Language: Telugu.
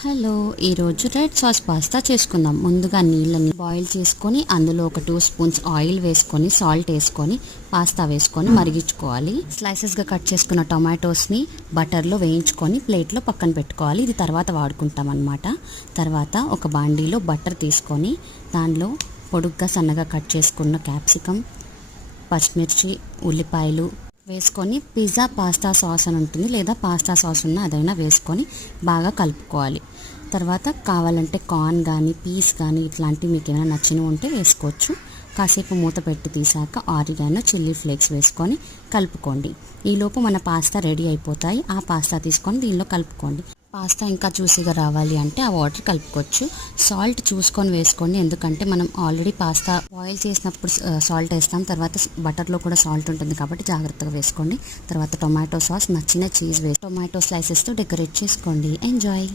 హలో, ఈరోజు రెడ్ సాస్ పాస్తా చేసుకుందాం. ముందుగా నీళ్ళని బాయిల్ చేసుకొని అందులో ఒక 2 స్పూన్స్ ఆయిల్ వేసుకొని సాల్ట్ వేసుకొని పాస్తా వేసుకొని మరిగించుకోవాలి. స్లైసెస్గా కట్ చేసుకున్న టొమాటోస్ని బటర్లో వేయించుకొని ప్లేట్లో పక్కన పెట్టుకోవాలి. ఇది తర్వాత వాడుకుంటాం అన్నమాట. తర్వాత ఒక బాండీలో బటర్ తీసుకొని దానిలో పొడుగ్గా సన్నగా కట్ చేసుకున్న క్యాప్సికమ్, పచ్చిమిర్చి, ఉల్లిపాయలు వేసుకొని పిజ్జా పాస్తా సాస్ అని ఉంటుంది, లేదా పాస్తా సాస్ ఉన్న అదైనా వేసుకొని బాగా కలుపుకోవాలి. తర్వాత కావాలంటే కార్న్ కానీ పీస్ కానీ ఇట్లాంటివి మీకు ఏమైనా నచ్చినవి ఉంటే వేసుకోవచ్చు. కాసేపు మూత పెట్టి తీసాక ఆరిగానో చిల్లీ ఫ్లేక్స్ వేసుకొని కలుపుకోండి. ఈలోపు మన పాస్తా రెడీ అయిపోతాయి. ఆ పాస్తా తీసుకొని దీనిలో కలుపుకోండి. పాస్తా ఇంకా జ్యూసీగా రావాలి అంటే ఆ వాటర్ కలుపుకోవచ్చు. సాల్ట్ చూసుకొని వేసుకోండి, ఎందుకంటే మనం ఆల్రెడీ పాస్తా బాయిల్ చేసినప్పుడు సాల్ట్ వేస్తాం. తర్వాత బటర్లో కూడా సాల్ట్ ఉంటుంది కాబట్టి జాగ్రత్తగా వేసుకోండి. తర్వాత టొమాటో సాస్, నచ్చిన చీజ్ వేసి టొమాటో స్లైసెస్తో డెకరేట్ చేసుకోండి. ఎంజాయ్.